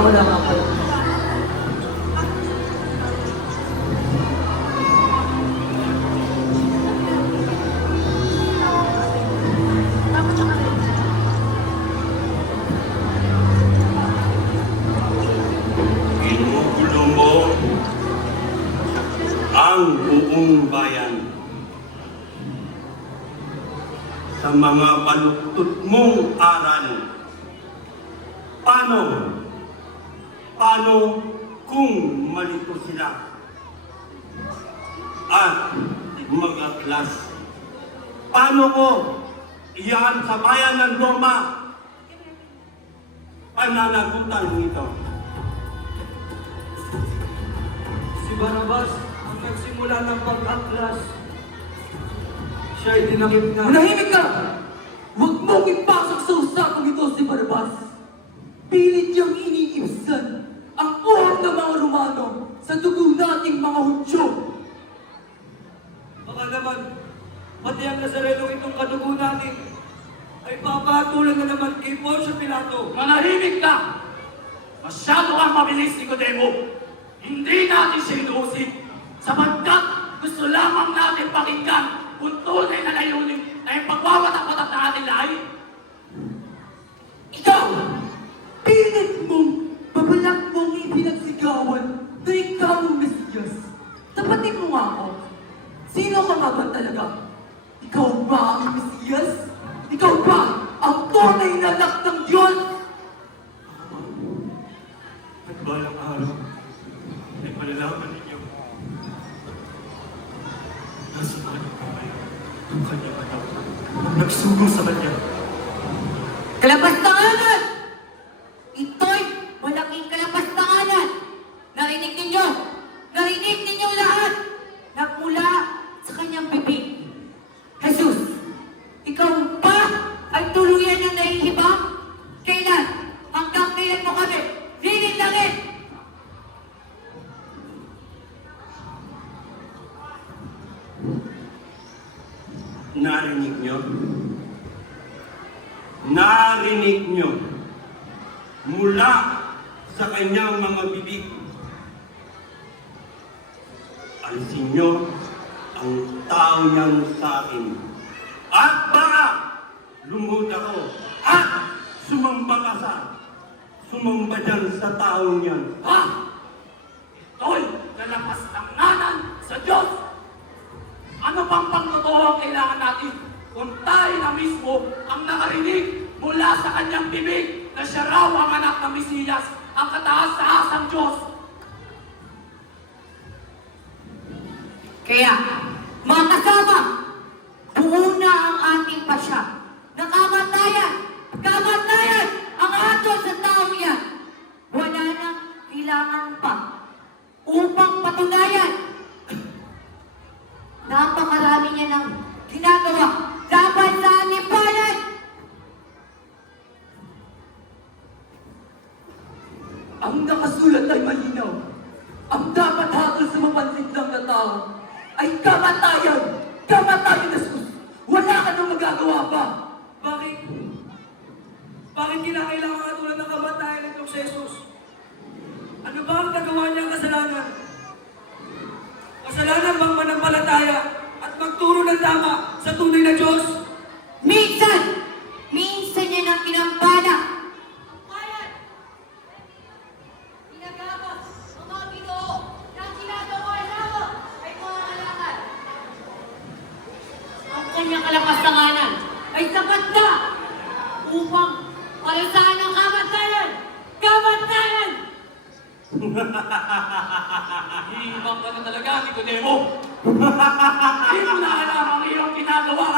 wala nga pala. Ginugulo mo ang buong bayan sa mga baluktot mong aral. Paano kung malito sila at mag-atlas? Paano ko iyan sa bayan ng Roma pananagutan nito? Si Barabas ang nagsimula ng pag-atlas. Siya ay dinakip na. Manahimik ka! Huwag mong ipasok sa usapang ito si Barabas. Pilit niyang iniibsan ang uhat ng mga Romano sa dugo nating mga Hudyo. Baka naman, pati ang Nazareno itong kadugo natin ay papatulan na naman kay Poncio Pilato. Manahimik ka! Masyado kang mabilis, Nicodemo. Hindi natin siya inuusig sapagkat gusto lamang natin pakinggan kung tunay na layunin na yung pagwawatak-watak na ating lahi. Ikaw! Pilit mong babalak mong ipinagsigawan na ikaw ang Mesiyas. Tapatin mo nga ako. Sino ka nga ba talaga? Ikaw ba ang Mesiyas? Ikaw ba ang tunay na anak ng Diyos? At balang araw ay malalaman ninyo nasa kanyang kamay ang kanyang anak ang nagsugo sa kanya. Kalapastanganan! Ito'y malaking kalapastanganan! Narinig ninyo! Narinig ninyo lahat! Nagmula sa kanyang bibig. Jesus, ikaw ba ay tuluyan ng nahihibang? Kailan? Hanggang kailan mo kami linilangin? Narinig nyo? Narinig nyo mula sa kanyang mga bibig. Alisin nyo ang tao niyang sa akin. At baka lumuhod ako at sumamba dyan sa tao niyan. Ha? Ito'y kalapastanganan sa Diyos! Ano bang pangtotoo ang kailangan natin kung tayo na mismo ang nakarinig mula sa kanyang bibig na siya raw ang anak ng Mesiyas, ang kataas-taasang Diyos? Kaya, mga kasama, buo na ang ating pasya. Nakamatayan! Kamatayan! Ang ato sa taong yan! Wala nang kailangan pa upang patunayan. Napakarami niya ng ginagawa dapat sa ating bayan. Ang nakasulat ay malinaw. Ang dapat hatol sa mapansin lang na tao ay kamatayan! Kamatayan, Jesus! Wala ka nang magagawa pa! Bakit? Bakit kinakailangan katulad ng kamatayan nitong si Jesus? Ano ba ang nagawa niyang kasalanan? Kasalanan bang manampalataya at magturo ng tama sa tunay na Diyos? Minsan niya nang kinampana. Bayan! Ginagawa ang mga Ginoo na ginagawa lamang ay mga kalakal. Ang kanyang kalapastanganan ay sapat na upang palasaan ang kamatayan! Kamatayan! Hihibang ka na talaga, Nicodemo! Hindi mo na alam ang iyong ginagawa!